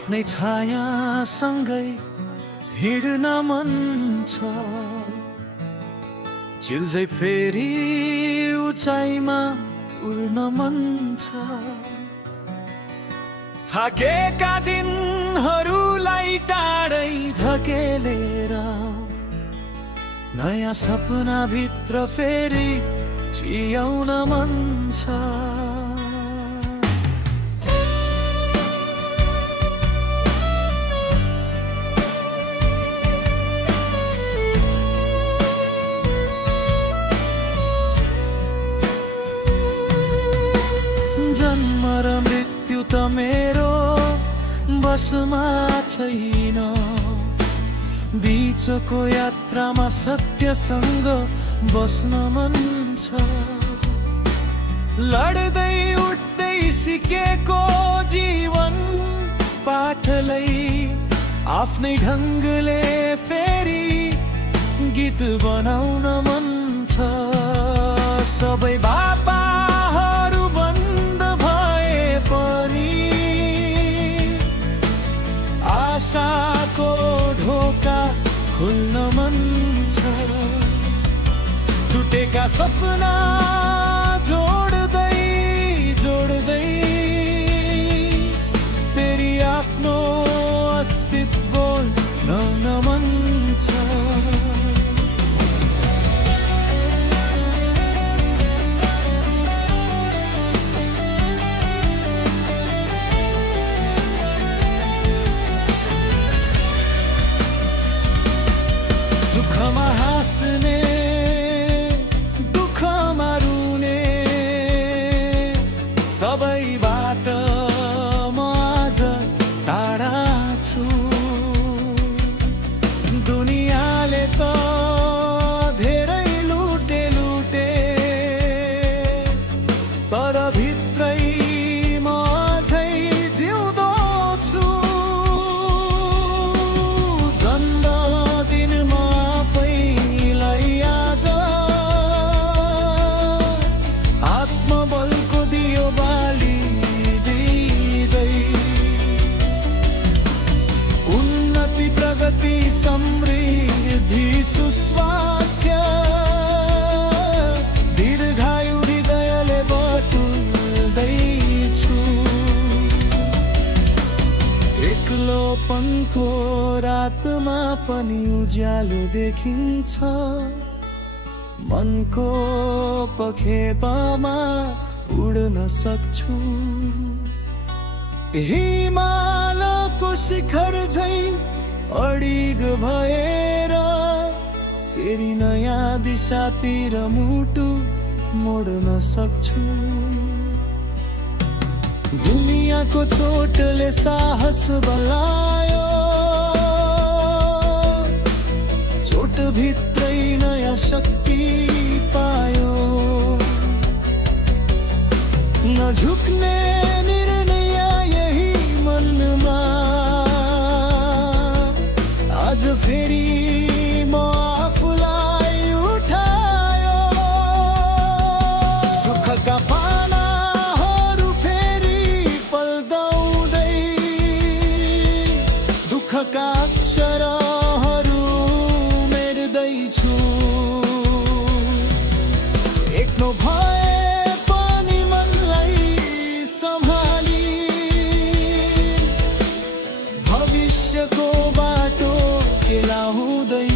आफ्नै छाया सँगै हिँड्न मन छ, चिल्झै फेरि उचाइमा उड्न मन छ। थाकेका दिनहरूलाई टाढै धकेलेर नयाँ सपना भित्र फेरि चियाउन मन छ। जन्म र मृत्यु त मेरो बसमा छैन, बीचको यात्रामा सत्यसँग बस्न मन छ। लड्दै उठ्दै सिकेको जीवन पाठलाई आफ्नै ढङ्गले फेरि गीत बनाउन मन छ। सबै बापाहरू बन्द भए पनि आशाको ढोका खुल्न मन छ। टुटेका सपना जोड्दै जोड्दै फेरि आफ्नो अस्तित्व बोल्न मन छ। सुखमा हाँस्ने दुःखमा रुने सबैबाट म आज टाढा छु। दुनियाँले त धेरै लुटे लुटे, तर भित्रै म अझै जिउँदो छु। जन्मदिनमा आफैलाई आज आत्मबलको दियो बालिदिँदै, उन्नति प्रगति समृद्धि सुस्वास्थ्य दीर्घायु हृदयले बटुल्दैछु। एक्लोपनको रातमा पनि उज्यालो देखिन्छ, मनको पखेपामा उड्न सक्छु। हिमालको शिखर झै अडिग भएर फेरि नयाँ दिशातिर मुटु मोड्न सक्छु। दुनियाँको चोटले साहस बलायो, चोट भित्रै नयाँ शक्ति पायो। नझुक्ने निर्णय यही मनमा आज फेरि म आफूलाई उठायो। सुखका पानाहरू फेरि पल्टाउँदै, दुःखका अक्षरहरू मेट्दैछु। एक्लो भए पनि मनलाई सम्हाली भविष्यको बाटो केलाउँदै